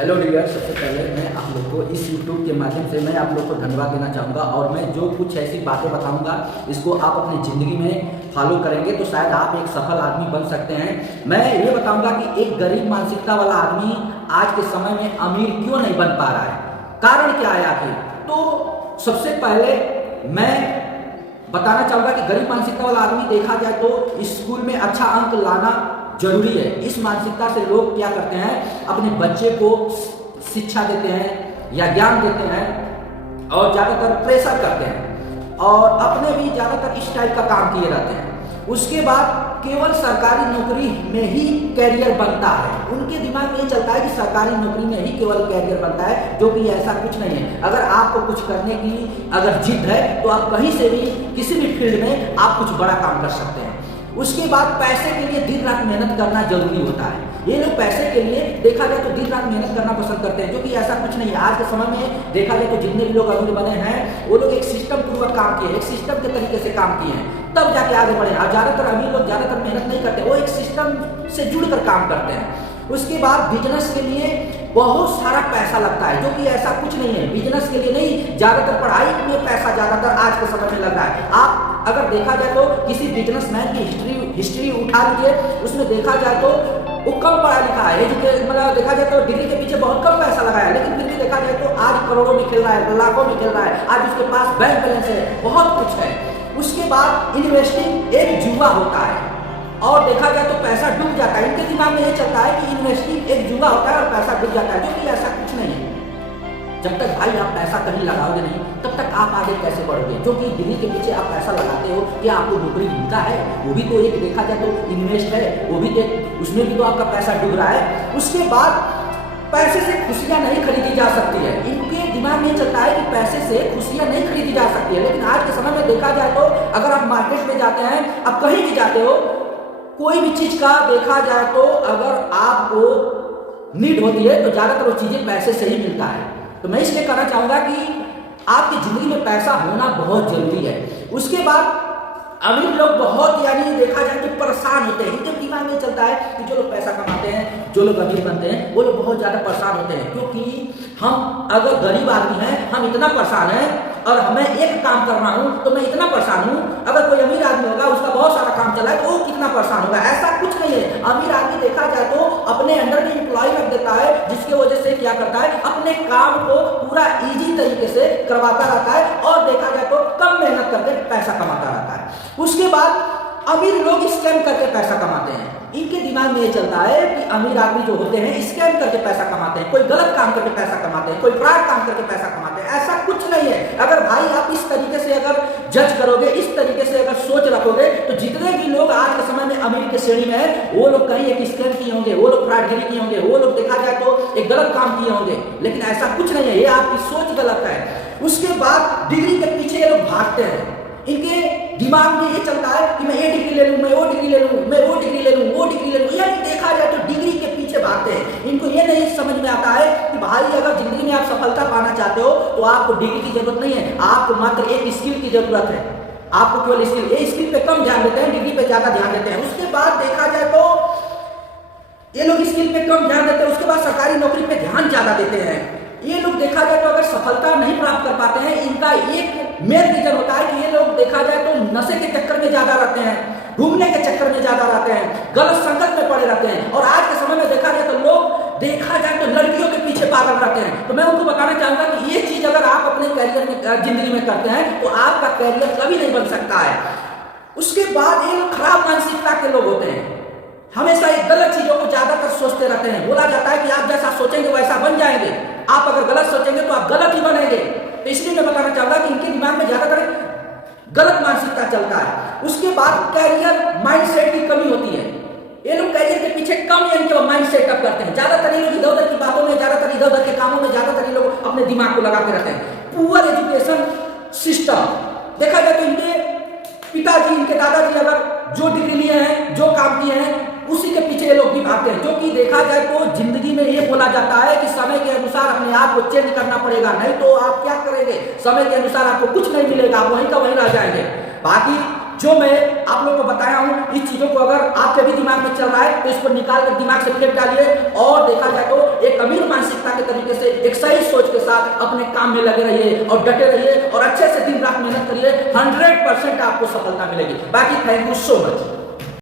Hello dear, सबसे पहले मैं आप लोग को इस YouTube के माध्यम से मैं आप लोग को धन्यवाद देना चाहूँगा। और मैं जो कुछ ऐसी बातें बताऊँगा इसको आप अपनी ज़िंदगी में फॉलो करेंगे तो शायद आप एक सफल आदमी बन सकते हैं। मैं ये बताऊँगा कि एक गरीब मानसिकता वाला आदमी आज के समय में अमीर क्यों नहीं बन पा रहा है, कारण क्या है आखिर। तो सबसे पहले मैं बताना चाहूँगा कि गरीब मानसिकता वाला आदमी देखा जाए तो स्कूल में अच्छा अंक लाना जरूरी है। इस मानसिकता से लोग क्या करते हैं, अपने बच्चे को शिक्षा देते हैं या ज्ञान देते हैं और ज़्यादातर प्रेशर करते हैं और अपने भी ज़्यादातर इस टाइप का काम किए रहते हैं। उसके बाद केवल सरकारी नौकरी में ही कैरियर बनता है। उनके दिमाग में ये चलता है कि सरकारी नौकरी में ही केवल कैरियर बनता है, जो कि ऐसा कुछ नहीं है। अगर आपको कुछ करने की अगर जिद है तो आप कहीं से भी किसी भी फील्ड में आप कुछ बड़ा काम कर सकते हैं। उसके बाद पैसे के लिए दिन रात मेहनत करना जरूरी होता है। ये लोग पैसे के लिए देखा जाए तो दिन रात मेहनत करना पसंद करते हैं, जो कि ऐसा कुछ नहीं है। आज के समय में देखा जाए तो जितने भी लोग अमीर बने हैं वो लोग एक सिस्टम पूर्वक काम किए, एक सिस्टम के तरीके से काम किए हैं, तब जाके आगे बढ़े। और ज्यादातर अमीर लोग ज्यादातर मेहनत नहीं करते, वो एक सिस्टम से जुड़कर काम करते हैं। उसके बाद बिजनेस के लिए बहुत सारा पैसा लगता है, जो कि ऐसा कुछ नहीं है। बिजनेस के लिए नहीं, ज्यादातर पढ़ाई में पैसा ज्यादातर आज के समय में लग रहा है। आप अगर देखा जाए तो किसी बिजनेसमैन की हिस्ट्री उठा लीजिए, उसमें देखा जाए तो वो कम पढ़ा लिखा है, मतलब देखा जाए तो डिग्री के पीछे बहुत कम पैसा लगाया है, लेकिन फिर भी देखा जाए तो आज करोड़ों में खेल रहा है, लाखों में खेल रहा है। आज उसके पास बैंक बैलेंस है, बहुत कुछ है। उसके बाद इन्वेस्टिंग एक जुआ होता है और देखा जाए तो पैसा डूब जाता है। इनके दिमाग में ये चलता है कि इन्वेस्टिंग एक जुआ होता है और पैसा डूब जाता है, जो कि ऐसा कुछ नहीं है। जब तक भाई आप पैसा कहीं लगाओगे नहीं तब तक आप आगे कैसे बढ़ोगे। जो कि डिग्री के पीछे आप पैसा लगाते हो कि आपको नौकरी मिलता है, वो भी तो एक देखा जाए तो इन्वेस्ट है, वो भी तो उसमें भी तो आपका पैसा डूब रहा है। उसके बाद पैसे से खुशियां नहीं खरीदी जा सकती है। इनके दिमाग में चलता है कि पैसे से खुशियां नहीं खरीदी जा सकती है, लेकिन आज के समय में देखा जाए तो अगर आप मार्केट में जाते हैं, आप कहीं भी जाते हो, कोई भी चीज का देखा जाए तो अगर आपको नीड होती है तो ज्यादातर वो चीजें पैसे से ही मिलता है। तो मैं इसलिए कहना चाहूंगा कि आपकी जिंदगी में पैसा होना बहुत जरूरी है। उसके बाद अमीर लोग बहुत यानी देखा जाए तो परेशान होते हैं। इनके दिमाग में चलता है कि जो लोग पैसा कमाते हैं, जो लोग अमीर बनते हैं, वो लोग बहुत ज्यादा परेशान होते हैं, क्योंकि हम अगर गरीब आदमी हैं, हम इतना परेशान हैं और हमें एक काम करना हूं तो मैं इतना परेशान हूं। अगर कोई अमीर आदमी होगा, उसका बहुत सारा काम चला है तो वो कितना परेशान होगा। ऐसा कुछ नहीं है। अमीर आदमी देखा जाए तो अपने अंडर में एम्प्लॉय रख देता है, जिसके वजह से क्या करता है, अपने काम को पूरा इजी तरीके से करवाता रहता है और देखा जाए तो कम मेहनत करके पैसा कमाता रहता है। उसके बाद अमीर लोग स्कैम करके पैसा कमाते हैं। इनके दिमाग में ये चलता है कि अमीर आदमी जो होते हैं स्कैम करके पैसा कमाते हैं, कोई गलत काम करके पैसा कमाते हैं, कोई फ्रॉड काम करके पैसा कमाते हैं। ऐसा कुछ नहीं है। अगर भाई आप इस तरीके से अगर जज करोगे, इस तरीके से अगर सोच रखोगे, तो जितने भी लोग आज के समय में अमीर के श्रेणी में है, वो लोग कहीं एक स्कैम किए होंगे, वो लोग फ्रॉडगिरी किए होंगे, वो लोग देखा जाए तो एक गलत काम किए होंगे, लेकिन ऐसा कुछ नहीं है। ये आपकी सोच गलत है। उसके बाद डिग्री के पीछे ये लोग भागते हैं। इनके दिमाग में ये चलता है कि मैं ये डिग्री ले लूं, मैं वो डिग्री ले लूं, मैं वो डिग्री ले लूं, वो डिग्री ले लूं। यानी देखा जाए तो डिग्री के पीछे भागते हैं। इनको ये नहीं समझ में आता है कि भाई अगर जिंदगी में आप सफलता पाना चाहते हो तो आपको डिग्री की जरूरत नहीं है, आपको मात्र एक स्किल की जरूरत है। आपको केवल स्किल, ये स्किल पे कम ध्यान देते हैं, डिग्री पे ज्यादा ध्यान देते हैं। उसके बाद देखा जाए तो ये लोग स्किल पे कम ध्यान देते हैं, उसके बाद सरकारी नौकरी पे ध्यान ज्यादा देते हैं। ये लोग देखा जाए तो अगर सफलता नहीं प्राप्त कर पाते हैं, इनका एक मेन रीजन होता है कि ये लोग देखा जाए तो नशे के चक्कर में ज्यादा रहते हैं, घूमने के चक्कर में ज्यादा रहते हैं, गलत संगत में पड़े रहते हैं। और आज के समय में देखा जाए तो लोग देखा जाए तो लड़कियों के पीछे पागल रहते हैं। तो मैं उनको बताना चाहूंगा कि ये चीज अगर आप अपने कैरियर में जिंदगी में करते हैं तो आपका कैरियर कभी नहीं बन सकता है। उसके बाद ये लोग खराब मानसिकता के लोग होते हैं, हमेशा एक गलत चीजों को ज्यादातर सोचते रहते हैं। बोला जाता है कि आप जैसा सोचेंगे वैसा बन जाएंगे, आप अगर गलत सोचेंगे तो आप गलत ही बनेंगे। तो इसलिए मैं बताना चाहूंगा कि इनके दिमाग में ज्यादातर गलत मानसिकता चलता है। उसके बाद कैरियर माइंडसेट की कमी होती है। ये लोग कैरियर के पीछे कम यानी कि माइंड सेटअप करते हैं। ज्यादातर ये लोग इधर उधर की बातों में, ज्यादातर इधर उधर के कामों में ज्यादातर ये लोग अपने दिमाग को लगा के रहते हैं। पुअर एजुकेशन सिस्टम देखा जाए तो इनके पिताजी, इनके दादाजी अगर जो डिग्री लिए हैं, जो काम किए हैं, उसी के पीछे ये लोग भी भागते हैं। जो कि देखा जाए तो जिंदगी में ये बोला जाता है कि समय के अनुसार अपने आप को चेंज करना पड़ेगा, नहीं तो आप क्या करेंगे, समय के अनुसार आपको कुछ नहीं मिलेगा, वहीं का वहीं रह जाएंगे। बाकी जो मैं आप लोगों को बताया हूं, इस चीजों को अगर आपके भी दिमाग में चल रहा है तो इसको निकाल कर दिमाग से फेंक डालिए। और देखा जाए तो एक अमीर मानसिकता तरीके से एक सही सोच के साथ अपने काम में लगे रहिए और डटे रहिए और अच्छे से दिन रात मेहनत करिए, 100% आपको सफलता मिलेगी। बाकी थैंक यू सो मच।